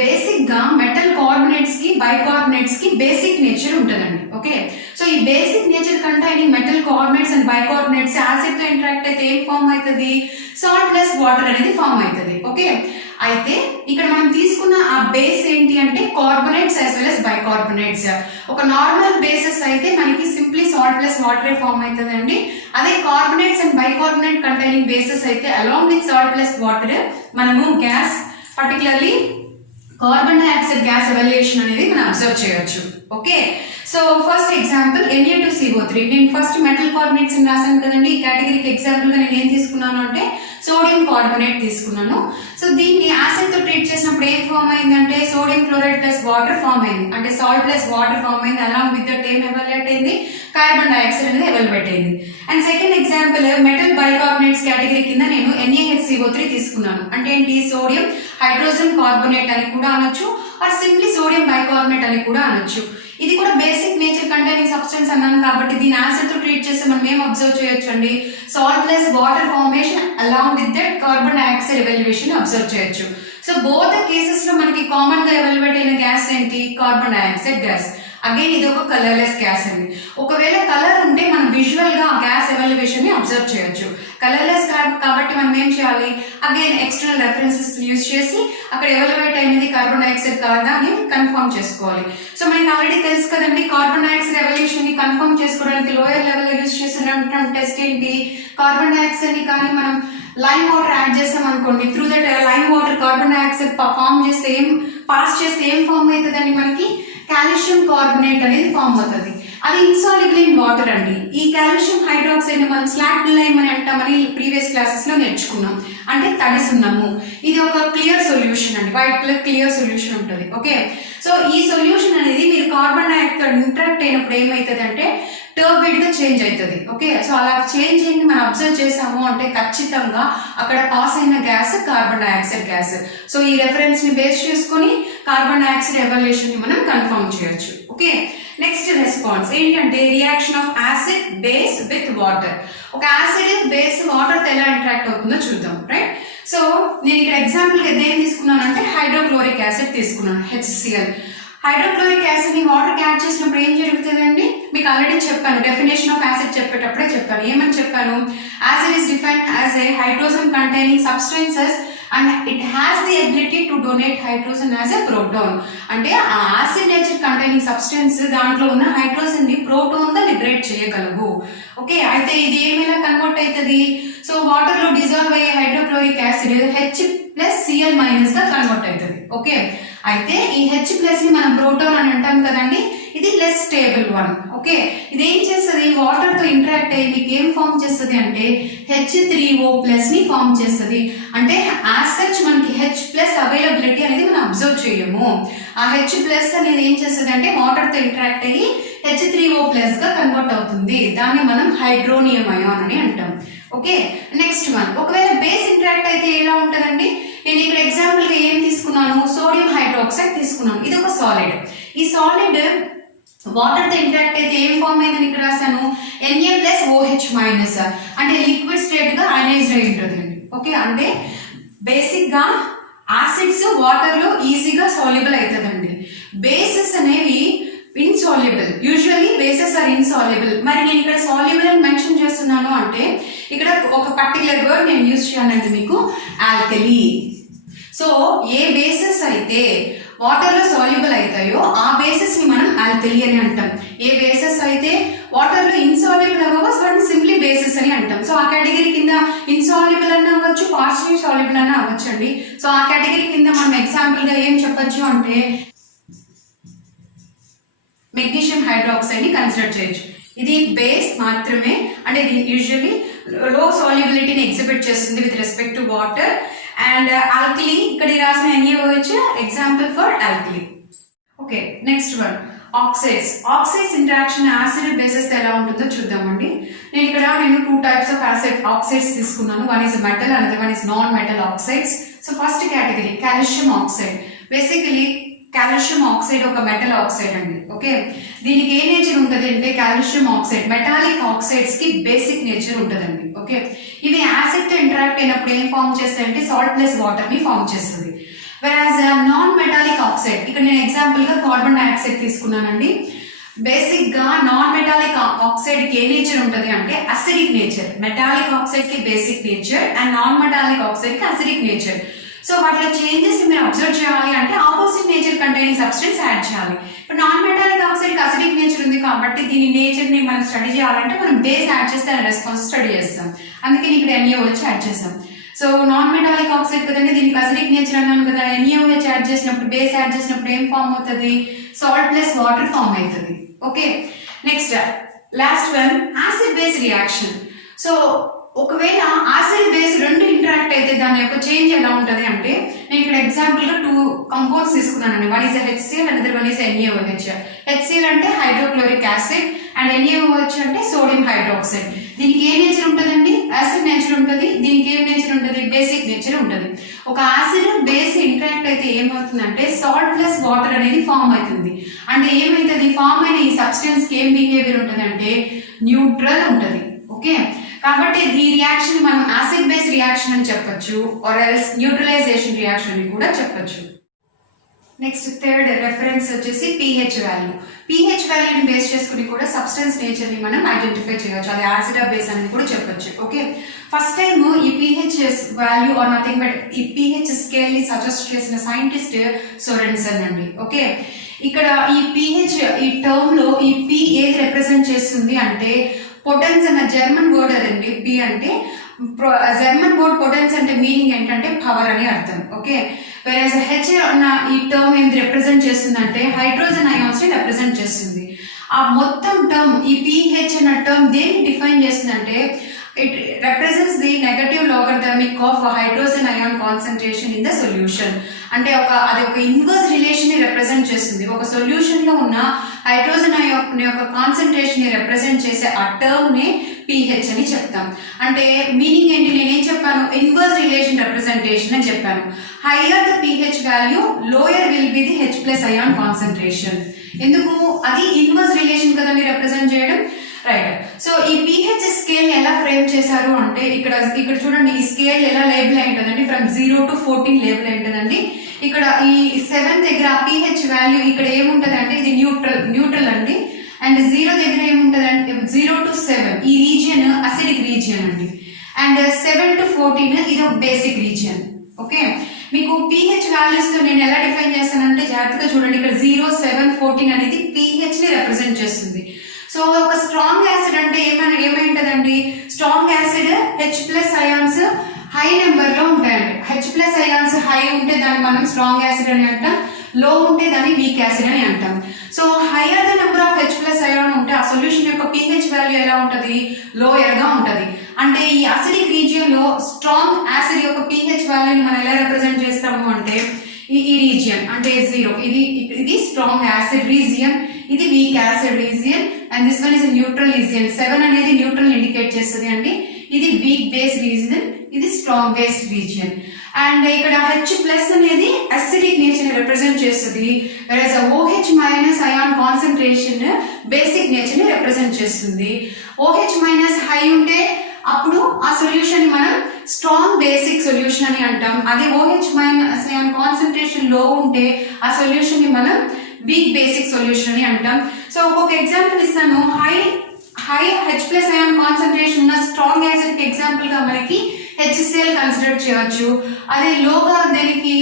Basic గా మెటల్ కార్బొనేట్స్ కి బైకార్బొనేట్స్ కి బేసిక్ నేచర్ ఉంటుందండి. ఓకే, సో ఈ basic nature containing metal carbonates and bicarbonates acid తో ఇంటరాక్ట్ అయితే ఏం ఫామ్ అవుతుంది? సాల్ట్ ప్లస్ వాటర్ అనేది ఫామ్ అవుతుంది. ఓకే, అయితే ఇక్కడ మనం తీసుకున్న ఆ బేస్ ఏంటి అంటే carbonates as well as bicarbonates. ఒక నార్మల్ బేసెస్ అయితే మనకి simply salt plus water form అవుతుంది అండి. అదే carbonates and bicarbonate containing bases అయితే along with salt plus water మనము gas, particularly carbon dioxide gas evaluation అనేది మనం అబ్జర్వ్ చేయొచ్చు. Okay, so first example Na2CO3. నేను ఫస్ట్ మెటల్ కార్బొనేట్స్ రాసాను కదండి. ఈ కేటగిరీకి ఎగ్జాంపుల్ గా నేను ఏం తీసుకున్నాను అంటే సోడియం కార్బొనేట్ తీసుకున్నాను. సో దీన్ని యాసిడ్ తో ట్రీట్ చేసినప్పుడు ఏం ఫామ్ అయిందంటే sodium chloride plus water form అయింది, అంటే సాల్ట్ ప్లస్ వాటర్ ఫామ్ అయింది. అలాంగ్ విత్ దట్ ఏం ఎవల్యుయేట్ అయింది? కార్బన్ డైఆక్సైడ్ అనేది ఎవల్యుయేట్ అయింది. And second example metal bicarbonates category కింద నేను NaHCO3 తీసుకున్నాను. అంటే ఏంటి? సోడియం హైడ్రోజన్ కార్బొనేట్ అని కూడా అనొచ్చు, ఆర్ సింప్లీ సోడియం బైకార్బొనేట్ అని కూడా అనొచ్చు. ఇది కూడా బేసిక్ నేచర్ కంటైనింగ్ సబ్స్టెన్స్ అన్నాను కాబట్టి దీని యాసిడ్ తో ట్రీట్ చేస్తే మనం ఏం అబ్జర్వ్ చేయొచ్చు అండి? Salt plus water formation along with that carbon dioxide evaluation observe చేయొచ్చు. సో బోత్ ద కేసెస్ లో మనకి కామన్ గా ఎవల్యుయేట్ అయిన గ్యాస్ ఏంటి? Carbon dioxide gas. అగైన్ ఇది ఒక కలర్లెస్ గ్యాస్ అండి. ఒకవేళ కలర్ ఉంటే మనం విజువల్ గా గ్యాస్ ఎవల్యుయేషన్ ని అబ్జర్వ్ చేయొచ్చు. కలర్లెస్ కాబట్టి మనం ఏం చేయాలి? అగైన్ ఎక్స్టర్నల్ రెఫరెన్సెస్ యూజ్ చేసి అక్కడ ఎవల్యుయేట్ అయినది కార్బన్ డైఆక్సైడ్ కాదా అని కన్ఫర్మ్ చేసుకోవాలి. సో మనకి ఆల్రెడీ తెలుసు కదండి, కార్బన్ డైఆక్సైడ్ ఎవల్యుయేషన్ ని కన్ఫర్మ్ చేసుకోవడానికి లోయర్ లెవెల్ లో యూజ్ చేసిన టెస్ట్ ఏంటి? కార్బన్ డైఆక్సైడ్ ని కానీ మనం లైమ్ వాటర్ యాడ్ చేసాం అనుకోండి, through that lime water carbon dioxide form చేస్తే పాస్ చేస్తే ఏం ఫామ్ అవుతుందండి? మనకి కాల్షియం కార్బొనేట్ అనేది ఫామ్ అవుతుంది. అది ఇన్సాల్యుబుల్ ఇన్ వాటర్ అండి. ఈ కాల్షియం హైడ్రాక్సైడ్ ని మనం స్లాగ్ లైమ్ అని అంటామని ప్రీవియస్ క్లాసెస్ లో నేర్చుకున్నాం, అంటే తడి సున్నము. ఇది ఒక క్లియర్ సొల్యూషన్ అండి, వైట్ కలర్ క్లియర్ సొల్యూషన్ ఉంటుంది. ఓకే, సో ఈ సొల్యూషన్ అనేది మీరు కార్బన్ డైఆక్సైడ్ ఇంటరాక్ట్ అయినప్పుడు ఏమవుతుంది అంటే టర్బైడ్ గా చేంజ్ అవుతుంది. ఓకే, సో అలా చేంజ్ అయ్యి మనం అబ్జర్వ్ చేసాము అంటే ఖచ్చితంగా అక్కడ పాస్ అయిన gas carbon dioxide gas. So ఈ రెఫరెన్స్ ని బేస్ చేసుకొని కార్బన్ డైఆక్సైడ్ ఎవల్యుయేషన్ ని మనం కన్ఫర్మ్ చేయొచ్చు. ఓకే, నెక్స్ట్ రెస్పాన్స్ ఏంటంటే reaction of acid base with water. ఒక యాసిడ్ బేస్ వాటర్ తో ఎలా ఇంటరాక్ట్ అవుతుందో చూద్దాం, రైట్? సో నేను ఇక్కడ ఎగ్జాంపుల్ గా ఏం తీసుకున్నాను అంటే హైడ్రోక్లోరిక్ యాసిడ్ తీసుకున్నాను, HCl. హైడ్రోక్లోరిక్ యాసిడ్ ని వాటర్ కి యాడ్ చేసినప్పుడు ఏం జరుగుతుందండి? మీకు ఆల్రెడీ చెప్పాను, డెఫినేషన్ ఆఫ్ యాసిడ్ చెప్పేటప్పుడే చెప్పాను. ఏమని చెప్పాను? Acid is defined as a hydrogen containing substances and it has the ability to donate hydrogen as a proton. అంటే ఆ యాసిడ్ నేచర్ కంటైనింగ్ సబ్స్టెన్స్ దాంట్లో ఉన్న హైడ్రోజన్ ని ప్రోటాన్ గా లిబరేట్ చేయగలవు. ఓకే, అయితే ఇది ఏమైనా కన్వర్ట్ అవుతుంది? సో వాటర్ లో డిజాల్వ్ అయ్యే హైడ్రోక్లోరిక్ యాసిడ్ H+Cl- గా కన్వర్ట్ అవుతుంది. ఓకే, అయితే ఈ H+ ని మనం ప్రోటాన్ అని అంటాం కదండి, ఇది లెస్ స్టేబుల్ వన్. ఓకే, ఇది ఏం చేస్తుంది? వాటర్ తో ఇంటరాక్ట్ అయ్యి మీకు ఏం ఫామ్ చేస్తుంది అంటే H3O+ ని ఫామ్ చేస్తుంది. అంటే యాజ్ సచ్ మనకి H+ అవైలబిలిటీ అనేది మనం అబ్జర్వ్ చేయము. ఆ H+ అనేది ఏం చేస్తుంది అంటే వాటర్ తో ఇంటరాక్ట్ అయ్యి H3O+ గా కన్వర్ట్ అవుతుంది. దాన్ని మనం హైడ్రోనియం అయాన్ అని అంటాం. ఓకే, నెక్స్ట్ వన్, ఒకవేళ బేస్ ఇంటరాక్ట్ అయితే ఎలా ఉంటుందండి? నేను ఇక్కడ ఎగ్జాంపుల్ గా ఏం తీసుకున్నాను? సోడియం హైడ్రాక్సైడ్ తీసుకున్నాను. ఇది ఒక సాలిడ్. ఈ సాలిడ్ వాటర్ తో ఇంటరాక్ట్ అయితే ఏం ఫామ్ అయిందని ఇక్కడ రాశాను? Na+OH-, అంటే లిక్విడ్ స్టేట్ గా అయనైజ్డ్ అయి ఉంటుంది. ఓకే, అంటే బేసిక్ గా యాసిడ్స్ వాటర్ లో ఈజీగా సాల్యుబుల్ అవుతుందండి. బేసెస్ అనేవి insoluble. Usually bases are insoluble. మరి నేను ఇక్కడ సాల్యుబుల్ అని మెన్షన్ చేస్తున్నాను అంటే ఇక్కడ ఒక పర్టికులర్ వర్డ్ నేను యూజ్ చేయాలంటే మీకు ఆల్కలీ. సో ఏ బేసెస్ అయితే వాటర్ లో సాల్యుబుల్ అవుతాయో ఆ బేసెస్ ని మనం ఆల్కలీ అని అంటాం. ఏ బేసెస్ అయితే వాటర్ లో ఇన్సాల్యుబుల్ అవ్వవో వాటిని సింప్లీ బేసెస్ అని అంటాం. సో ఆ కేటగిరీ కింద ఇన్సాల్యుబుల్ అన్న అవ్వచ్చు, పార్షియల్ సాల్యుబుల్ అన్న అవ్వచ్చు అండి. సో ఆ కేటగిరీ కింద మనం ఎగ్జాంపుల్ గా ఏం చెప్పొచ్చు అంటే మెగ్నీషియం హైడ్రాక్సైడ్ ని కన్సిడర్ చేయొచ్చు. ఇది బేస్ మాత్రమే, అంటే ఇది యూజువల్లీ లో సాల్యుబిలిటీని ఎగ్జిబిట్ చేస్తుంది with respect to water. And alkali, ఇక్కడ రాసిన NaOH example for alkali. Okay, next one oxides interaction acid bases ఎలా ఉంటుందో చూద్దామండి. నేను 2 types of ఆక్సైడ్స్ తీసుకున్నాను. One is metal, another one is non metal oxides. So first category calcium oxide. Basically calcium oxide ఒక మెటల్ ఆక్సైడ్ అండి. ఓకే, దీనికి ఏ నేచర్ ఉంటుంది అంటే కాల్షియం ఆక్సైడ్ మెటాలిక్ ఆక్సైడ్స్ కి బేసిక్ నేచర్ ఉంటుందండి. ఓకే, ఇవి యాసిడ్ తో ఇంటరాక్ట్ అయినప్పుడు ఏం ఫామ్ చేస్తాయంటే సాల్ట్ ప్లస్ వాటర్ ని ఫామ్ చేస్తుంది. వెరాజ్ నాన్ మెటాలిక్ ఆక్సైడ్, ఇక్కడ నేను ఎగ్జాంపుల్ గా కార్బన్ డైఆక్సైడ్ తీసుకున్నానండి. బేసిక్ గా నాన్ మెటాలిక్ ఆక్సైడ్ కి ఏ నేచర్ ఉంటుంది అంటే అసిడిక్ నేచర్. మెటాలిక్ ఆక్సైడ్ కి basic nature and non metallic oxide కి అసిడిక్ నేచర్. సో వాటిలో చేంజెస్ మీరు అబ్జర్వ్ చేయాలి అంటే opposite nature containing substance add చేయాలి. ఇప్పుడు నాన్ మెటాలిక్ ఆక్సైడ్ కి అసిడిక్ నేచర్ ఉంది కాబట్టి దీని నేచర్ ని మనం స్టడీ చేయాలంటే మనం బేస్ యాడ్ చేస్తే రెస్పాన్స్ స్టడీ చేస్తాం. అందుకే ఇక్కడ NaOH యాడ్ చేస్తాం. సో నాన్ మెటాలిక్ ఆక్సైడ్ కదండి, దీనికి అసిడిక్ నేచర్ అన్నాను కదా. NaOH యాడ్ చేసినప్పుడు, బేస్ యాడ్ చేసినప్పుడు ఏం ఫామ్ అవుతుంది? సాల్ట్ ప్లస్ వాటర్ ఫామ్ అవుతుంది. Okay, next last one acid base reaction. So ఒకవేళ యాసిడ్ బేస్ రెండు ఇంటరాక్ట్ అయితే దాని యొక్క చేంజ్ ఎలా ఉంటది అంటే, నేను ఇక్కడ ఎగ్జాంపుల్ గా 2 కంపౌండ్స్ తీసుకున్నానండి. One is HCl, another one is NaOH. HCl అంటే హైడ్రోక్లోరిక్ యాసిడ్ అండ్ NaOH అంటే సోడియం హైడ్రాక్సైడ్. దీనికి ఏ నేచర్ ఉంటుందండి? యాసిడ్ నేచర్ ఉంటుంది. దీనికి ఏ నేచర్ ఉంటుంది? బేసిక్ నేచర్ ఉంటుంది. ఒక యాసిడ్ బేస్ ఇంటరాక్ట్ అయితే ఏమవుతుందంటే సాల్ట్ ప్లస్ వాటర్ అనేది ఫామ్ అవుతుంది. అంటే ఏమైతుంది? ఫామ్ అయిన ఈ సబ్స్టెన్స్ కి ఏం బిహేవియర్ ఉంటుంది అంటే న్యూట్రల్ ఉంటుంది. ఓకే, కాబట్టి ఈ రియాక్షన్ మనం యాసిడ్ బేస్ రియాక్షన్ అని చెప్పొచ్చు, ఆర్ ఎల్స్ న్యూట్రలైజేషన్ రియాక్షన్ అని కూడా చెప్పొచ్చు. నెక్స్ట్ థర్డ్ రెఫరెన్స్ వచ్చేసి pH వాల్యూ. pH వాల్యూని బేస్ చేసుకుని కూడా సబ్స్టెన్స్ నేచర్ ని మనం ఐడెంటిఫై చేయవచ్చు. అది యాసిడ్ బేస్ అని కూడా చెప్పొచ్చు. ఓకే, ఫస్ట్ టైం ఈ pH value or nothing but ఈ pH స్కేల్ ని సజెస్ట్ చేసిన సైంటిస్ట్ సోరెన్సన్ అండి. ఓకే, ఇక్కడ ఈ pH ఈ టర్మ్ లో ఈ P ఏది రిప్రజెంట్ చేస్తుంది అంటే పొటెన్స్ అన్న జర్మన్ వర్డ్ అదండి. P అంటే జర్మన్ వర్డ్ పొటెన్స్ అంటే మీనింగ్ ఏంటంటే పవర్ అని అర్థం. ఓకే, వెరాజ్ H అన్న ఈ టర్మ్ ఏంది రిప్రజెంట్ చేస్తుందంటే హైడ్రోజన్ అయాన్స్ ని రిప్రజెంట్ చేస్తుంది. ఆ మొత్తం టర్మ్ ఈ pH అన్న టర్మ్ దేన్ని డిఫైన్ చేస్తుందంటే it represents the negative logarithmic of hydrogen ion concentration in the solution. అంటే అది ఒక ఇన్వర్స్ రిలేషన్ ని రిప్రజెంట్ చేస్తుంది. ఒక సొల్యూషన్ లో ఉన్న హైడ్రోజన్ అయాన్ యొక్క కాన్సంట్రేషన్ ని రిప్రజెంట్ చేసే ఆ టర్మ్ ని pH అని చెప్తాం. అంటే మీనింగ్ ఏంటి? నేనేం చెప్పాను? ఇన్వర్స్ రిలేషన్ రిప్రజెంటేషన్ అని చెప్పాను. Higher the pH value lower will be the H plus ion concentration. ఎందుకు? అది ఇన్వర్స్ రిలేషన్ కదండి రిప్రజెంట్ చేయడం. రైట్, సో ఈ pH స్కేల్ ఎలా ఫ్రేమ్ చేశారు అంటే ఇక్కడ చూడండి, ఈ స్కేల్ ఎలా లేబుల్ అయి ఉంటుందండి, ఫ్రమ్ 0 to 14 లేబుల్ అయి ఉంటుందండి. ఇక్కడ ఈ 7 దగ్గర pH వాల్యూ ఇక్కడ ఏముంటది అంటే ఇది న్యూట్రల్ అండి. అండ్ 0 దగ్గర ఏముంటది అంటే 0 to 7 ఈ రీజియన్ అసిడిక్ రీజియన్ అండి. అండ్ 7 to 14 ఇది బేసిక్ రీజియన్. ఓకే, మీకు pH వాల్యూస్ తో నేను ఎలా డిఫైన్ చేస్తానంటే జాగ్రత్తగా చూడండి. ఇక్కడ 0, 7, 14 అనేది pH ని రిప్రజెంట్ చేస్తుంది. సో ఒక స్ట్రాంగ్ యాసిడ్ అంటే ఏమైంటదండి? Strong acid H plus ions high number లో ఉంటాయండి. H ప్లస్ అయాన్స్ హై ఉంటే దాన్ని మనం స్ట్రాంగ్ యాసిడ్ అని అంటాం, లో ఉంటే దాన్ని వీక్ యాసిడ్ అని అంటాం. So higher the number of H plus ion ఉంటే ఆ సొల్యూషన్ యొక్క pH వాల్యూ ఎలా ఉంటది? లోయర్ గా ఉంటది. అంటే ఈ అసిడిక్ రీజియన్ లో స్ట్రాంగ్ యాసిడ్ యొక్క pH వాల్యూని మనం ఎలా రిప్రజెంట్ చేస్తాము అంటే ఈ రీజియన్ అంటే 0 ఇది స్ట్రాంగ్ యాసిడ్ రీజియన్, ఇది weak acid region and this one is neutral region. 7 అనేది న్యూట్రల్ ఇండికేట్ చేస్తుంది అండి. ఇది వీక్ బేస్ రీజియన్, ఇది స్ట్రాంగ్ బేస్ రీజియన్. అండ్ ఇక్కడ H ప్లస్ అనేది అసిడిక్ నేచర్ ని రిప్రజెంట్ చేస్తుంది. Versus OH minus ion concentration basic nature ని రిప్రజెంట్ చేస్తుంది. OH మైనస్ హై ఉంటే అప్పుడు ఆ సొల్యూషన్ ని మనం స్ట్రాంగ్ బేసిక్ సొల్యూషన్ అని అంటాం. అదే OH మైనస్ అయాన్ కాన్సంట్రేషన్ లో ఉంటే ఆ సొల్యూషన్ ని మనం వీక్ బేసిక్ సొల్యూషన్ అని అంటాం. సో ఒక ఎగ్జాంపుల్ ఇస్తాను. High H plus ion concentration ఉన్న స్ట్రాంగ్ యాసిడ్ కి ఎగ్జాంపుల్ గా మనకి HCl కన్సిడర్ చేయవచ్చు. అదే లోగా దానికి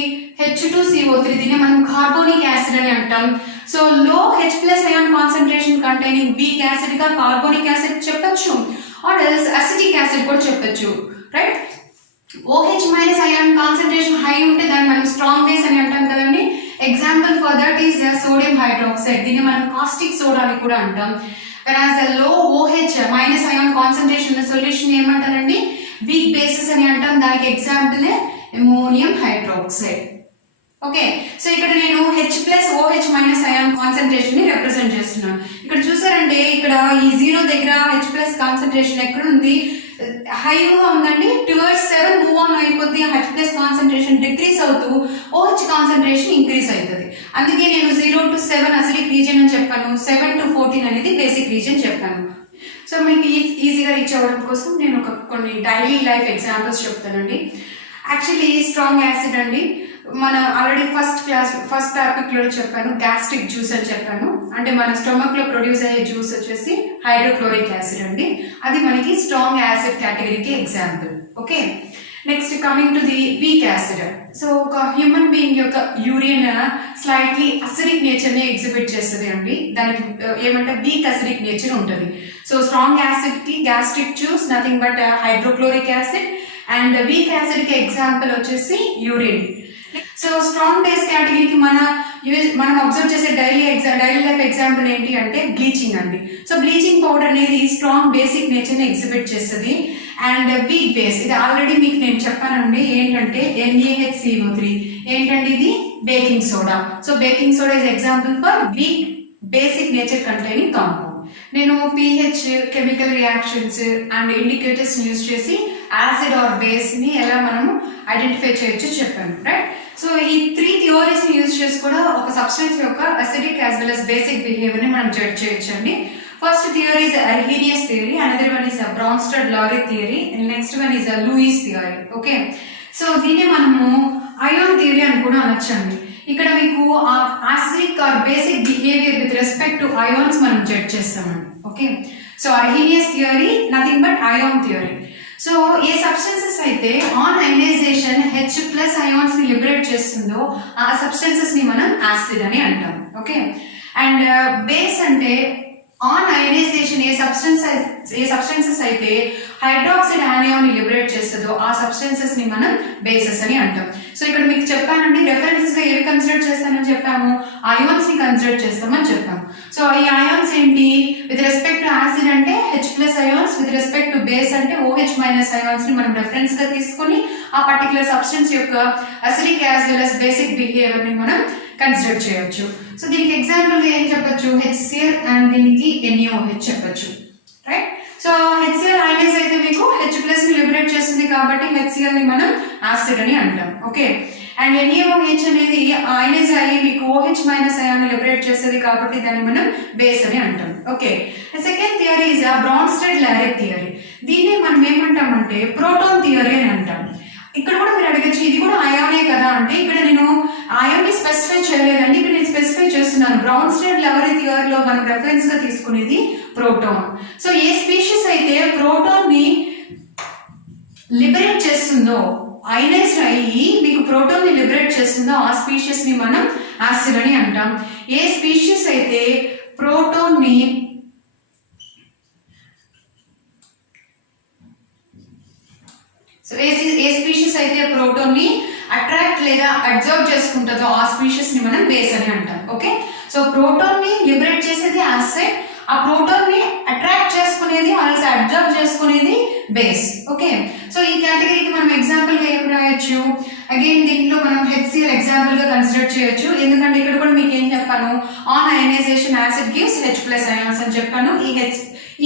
H2CO3 దీన్ని మనం కార్బోనిక్ యాసిడ్ అని అంటాం. So low H plus ion concentration containing weak acid గా కార్బోనిక్ యాసిడ్ చెప్పొచ్చు, ఆర్ ఎల్స్ అసిటిక్ యాసిడ్ కూడా చెప్పొచ్చు. Right, OH minus ion concentration high ఉంటే దాన్ని మనం స్ట్రాంగ్ బేస్ అని అంటాం కదండి. Example for that is sodium hydroxide. దీన్ని మనం కాస్టిక్ సోడా అని కూడా అంటాం. whereas the low OH minus ion concentration ఉన్న సొల్యూషన్ ఏమంటారండి, వీక్ బేసిస్ అని అంటాం. దానికి example ammonium hydroxide. Okay, so ఇక్కడ నేను H plus OH minus ion concentration ని రిప్రజెంట్ చేస్తున్నాను. ఇక్కడ చూసారంటే ఇక్కడ ఈ 0 దగ్గర H ప్లస్ కాన్సంట్రేషన్ ఎక్కడ ఉంది, హైగా ఉందండి. టువర్డ్స్ 7 మూవ్ ఆన్ అయిపోద్ది. H ప్లస్ కాన్సంట్రేషన్ డిక్రీస్ అవుతూ OH కాన్సంట్రేషన్ ఇంక్రీస్ అవుతుంది. అందుకే నేను 0 to 7 అసిడిక్ రీజియన్ అని చెప్పాను, 7 to 14 అనేది బేసిక్ రీజియన్ చెప్పాను. సో మీకు ఈజీగా రీచ్ అవ్వడం కోసం నేను కొన్ని డైలీ లైఫ్ ఎగ్జాంపుల్స్ చెప్తానండి. యాక్చువల్లీ స్ట్రాంగ్ యాసిడ్ అండి, మన ఆల్రెడీ ఫస్ట్ టాపిక్ లో చెప్పాను, గ్యాస్ట్రిక్ జ్యూస్ అని చెప్పాను. అంటే మన స్టొమక్ లో ప్రొడ్యూస్ అయ్యే జ్యూస్ వచ్చేసి హైడ్రోక్లోరిక్ యాసిడ్ అండి. అది మనకి స్ట్రాంగ్ యాసిడ్ కేటగిరీకి example. Okay, next coming to the weak acid. So ఒక హ్యూమన్ బీయింగ్ యొక్క యూరిన్ స్లైట్లీ అసిడిక్ నేచర్ ని ఎగ్జిబిట్ చేస్తుంది అండి. దానికి ఏమంటే వీక్ అసిడిక్ నేచర్ ఉంటుంది. సో స్ట్రాంగ్ యాసిడ్ కి gastric juice nothing but hydrochloric acid, and weak acid కి ఎగ్జాంపుల్ వచ్చేసి యూరిన్. సో స్ట్రాంగ్ బేస్ కేటగిరీకి మనం అబ్జర్వ్ చేసే డైలీ లైఫ్ ఎగ్జాంపుల్ ఏంటి అంటే బ్లీచింగ్ అండి. సో బ్లీచింగ్ పౌడర్ అనేది స్ట్రాంగ్ బేసిక్ నేచర్ ని ఎగ్జిబిట్ చేస్తుంది. అండ్ వీక్ బేస్, ఇది ఆల్రెడీ మీకు నేను చెప్పానండి, ఏంటంటే NaHCO3 ఏంటంటే ఇది baking soda. So baking soda is example for week basic nature containing compound. నేను pH, chemical reactions and indicators use చేసి యాసిడ్ ఆర్ బేస్ ని ఎలా మనము ఐడెంటిఫై చేయొచ్చు చెప్పాను, రైట్? సో ఈ 3 థియరీస్ ని యూజ్ చేసి కూడా ఒక సబ్స్టెన్స్ యొక్క acidic as well as basic behaviour ని మనం జడ్జ్ చేయొచ్చు అండి. First theory is Arrhenius theory, another one is Bronsted Lowry theory, and next one is Lewis theory. Okay, so దీన్ని మనము అయాన్ థియరీ అని కూడా అనొచ్చండి. ఇక్కడ మీకు acidic or basic behaviour with respect to ions మనం జడ్జ్ చేస్తామండి. Okay, so Arrhenius theory nothing but ion theory. So ఏ సబ్స్టెన్సెస్ అయితే on ionisation H plus ions ని లిబరేట్ చేస్తుందో ఆ సబ్స్టెన్సెస్ ని మనం యాసిడ్ అని అంటాం. ఓకే, అండ్ బేస్ అంటే ఆన్ అయనైజేషన్ ఏ సబ్స్టెన్సెస్ అయితే హైడ్రాక్సైడ్ ఆనియాన్ ని లిబరేట్ చేస్తుందో ఆ సబ్స్టెన్సెస్ ని మనం బేసెస్ అని అంటాం. సో ఇక్కడ మీకు చెప్పానండి, రెఫరెన్సెస్ గా ఏవి కన్సిడర్ చేస్తామని చెప్పాము, అయాన్స్ ని కన్సిడర్ చేస్తామని చెప్పాము. సో ఈ అయాన్స్ ఏంటి, విత్ రెస్పెక్ట్ టు యాసిడ్ అంటే H plus ions, with respect to base అంటే OH మైనస్ అయాన్స్ ని మనం రెఫరెన్స్ గా తీసుకొని ఆ పర్టికులర్ సబ్స్టెన్స్ యొక్క acidic as well as basic behaviour ని మనం కన్సిడర్ చేయొచ్చు. సో దీనికి ఎగ్జాంపుల్ ఏం చెప్పొచ్చు, HCl అండ్ దీనికి NaOH చెప్పొచ్చు, రైట్? సో HCl అయనైజ్ అయితే మీకు H ప్లస్ ని లిబరేట్ చేస్తుంది కాబట్టి HCl ని మనం యాసిడ్ అని అంటాం. ఓకే, అండ్ NaOH అనేది అయనైజ్ అయ్యి మీకు OH మైనస్ అయాన్ ని లిబరేట్ చేస్తుంది కాబట్టి దాన్ని మనం బేస్ అని అంటాం. Okay, second theory is Bronsted Lowry theory. దీన్ని మనం ఏమంటామంటే ప్రోటాన్ థియరీ అని అంటాం. ఇక్కడ కూడా మీరు అడగచ్చు, ఇది కూడా అయానే కదా అంటే, ఇక్కడ నేను అయాన్ ని స్పెసిఫై చేయలేదండి, ఇక్కడ నేను స్పెసిఫై చేస్తున్నాను. బ్రాన్స్టెడ్-లారీ థియరీలో మనం రెఫరెన్స్ గా తీసుకునేది ప్రోటాన్. సో ఏ స్పీషీస్ అయితే ప్రోటాన్ ని లిబరేట్ చేస్తుందో, అయనైజ్ అయ్యి మీకు ప్రోటాన్ ని లిబరేట్ చేస్తుందో ఆ స్పీషీస్ ని మనం యాసిడ్ అని అంటాం. ఏ స్పీషీస్ అయితే ప్రోటాన్ ని ఏ స్పీషీస్ అయితే ప్రోటాన్ ని అట్రాక్ట్ లేదా అబ్జర్వ్ చేసుకుంటుందో ఆ స్పీషీస్ ని మనం బేస్ అని అంటాం. ఓకే, సో ప్రోటాన్ ని లిబరేట్ చేసేది యాసిడ్, ఆ ప్రోటాన్ ని అట్రాక్ట్ చేసుకునేది ఆల్సో అబ్జర్వ్ చేసుకునేది బేస్. ఓకే, సో ఈ కేటగిరీకి మనం ఎగ్జాంపుల్ గా ఏం రాయొచ్చు, అగైన్ దీంట్లో మనం HCl ఎగ్జాంపుల్ గా కన్సిడర్ చేయొచ్చు. ఎందుకంటే ఇక్కడ కూడా మీకు ఏం చెప్పాను, on ionisation acid gives H plus ions అని చెప్పాను.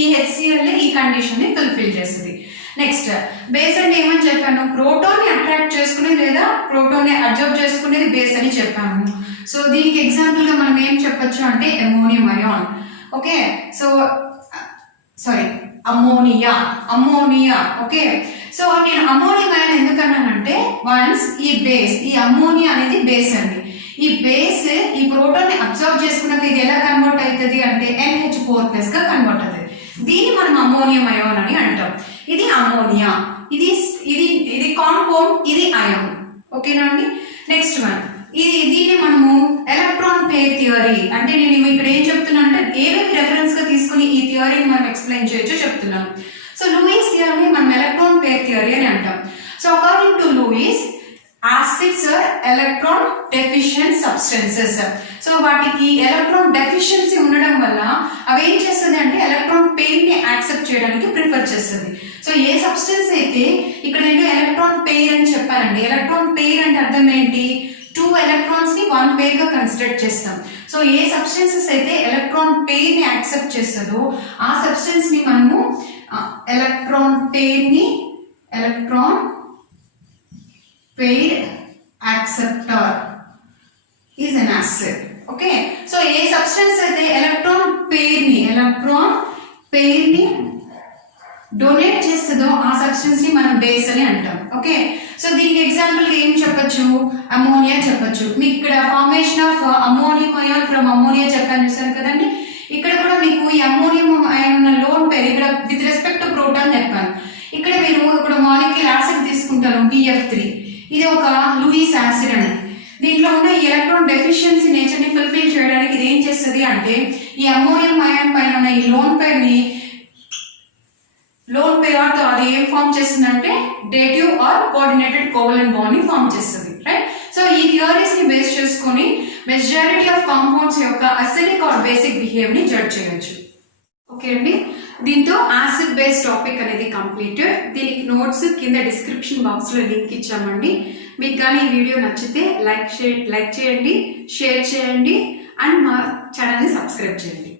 ఈ HCl ఈ కండిషన్ ని ఫుల్ఫిల్ చేస్తుంది. నెక్స్ట్ బేస్ అంటే ఏమని చెప్పాను, ప్రోటాన్ ని అట్రాక్ట్ చేసుకునేది లేదా ప్రోటాన్ ని అబ్జర్వ్ చేసుకునేది బేస్ అని చెప్పాను. సో దీనికి ఎగ్జాంపుల్ గా మనం ఏం చెప్పొచ్చు అంటే ammonium ion. Okay, so sorry ammonia. Okay, so నేను అమోనియం అయాన్ ఎందుకన్నానంటే, వన్స్ ఈ అమ్మోనియా అనేది బేస్ అండి. ఈ బేస్ ఈ ప్రోటాన్ ని అబ్జర్వ్ చేసుకున్నాక ఇది ఎలా కన్వర్ట్ అవుతుంది అంటే NH4+ గా కన్వర్ట్ అవుతుంది. దీన్ని మనం అమోనియం అయాన్ అని అంటాం. ఇది అమోనియా, ఇది కాంపౌండ్, ఇది అయాన్. ఓకేనా అండి? నెక్స్ట్ వన్, దీన్ని మనము ఎలక్ట్రాన్ పేర్ థియరీ అంటే, నేను ఇక్కడ ఏం చెప్తున్నాను అంటే ఏవేవి రెఫరెన్స్ గా తీసుకుని ఈ థియరీని మనం ఎక్స్ప్లెయిన్ చేయొచ్చో చెప్తున్నాను. సో లూయిస్ థియరీ మనం ఎలక్ట్రాన్ పేర్ థియరీ అని అంటాం. So according to Lewis, acids electron deficient substances. So వాటికి ఎలక్ట్రాన్ డెఫిషియన్సీ ఉండడం వల్ల అవి ఏం చేస్తుంది అంటే ఎలక్ట్రాన్ పెయిర్ ని యాక్సెప్ట్ చేయడానికి ప్రిఫర్ చేస్తుంది. సో ఏ సబ్స్టెన్స్ అయితే ఇక్కడ నేను ఎలక్ట్రాన్ పెయిర్ అని చెప్పానండి. ఎలక్ట్రాన్ పెయిర్ అంటే అర్థం ఏంటి? 2 ఎలక్ట్రాన్స్ ని 1 పెయిర్ గా కన్సిడర్ చేస్తాం. సో ఏ సబ్స్టెన్సెస్ అయితే ఎలక్ట్రాన్ పెయిర్ ని యాక్సెప్ట్ చేస్తుందో ఆ సబ్స్టెన్స్ ని మనము electron pair acceptor is an acid. Okay, so ఏ సబ్స్టెన్స్ అయితే ఎలక్ట్రాన్ పెయిర్ ని డొనేట్ చేస్తుందో ఆ సబ్స్టెన్స్ ని మనం బేస్ అని అంటాం. ఓకే, సో దీనికి ఎగ్జాంపుల్ ఏం చెప్పొచ్చు? అమోనియా చెప్పొచ్చు. మీకు ఇక్కడ formation of ammonium ion from ammonia చెప్పాను చూసారు కదండి. ఇక్కడ కూడా మీకు ఈ అమోనియం అయాన్ ఉన్న లోన్ పేరు ఇక్కడ విత్ రెస్పెక్ట్ టు ప్రోటాన్ చెప్పాను. ఇక్కడ మీరు ఇక్కడ మాలిక్యూల్ యాసిడ్ తీసుకుంటారు BF3. ఇది ఒక లూయిస్ యాసిడ్ అండి. దీంట్లో ఉన్న ఈ ఎలక్ట్రాన్ డెఫిషియన్సీ నేచర్ ని ఫుల్ఫిల్ చేయడానికి ఇది ఏం చేస్తుంది అంటే ఈ అమోనియం అయాన్ పైన ఉన్న ఈ లోన్ పేర్ తో అది ఏం ఫామ్ చేస్తుంది అంటే dative or coordinated covalent bond ని ఫామ్ చేస్తుంది. రైట్, సో ఈ థియరీస్ ని బేస్ చేసుకొని మెజారిటీ ఆఫ్ కాంపౌండ్స్ యొక్క అసిడిక్ ఆర్ బేసిక్ బిహేవ్ ని జడ్జ్ చేయొచ్చు. ఓకే అండి, దీంతో యాసిడ్ బేస్ టాపిక్ అనేది కంప్లీటెడ్. దీనికి నోట్స్ కింద డిస్క్రిప్షన్ బాక్స్ లో లింక్ ఇచ్చామండి. మీకు కానీ ఈ వీడియో నచ్చితే లైక్ చేయండి, షేర్ చేయండి అండ్ మా ఛానల్ ని సబ్స్క్రైబ్ చేయండి.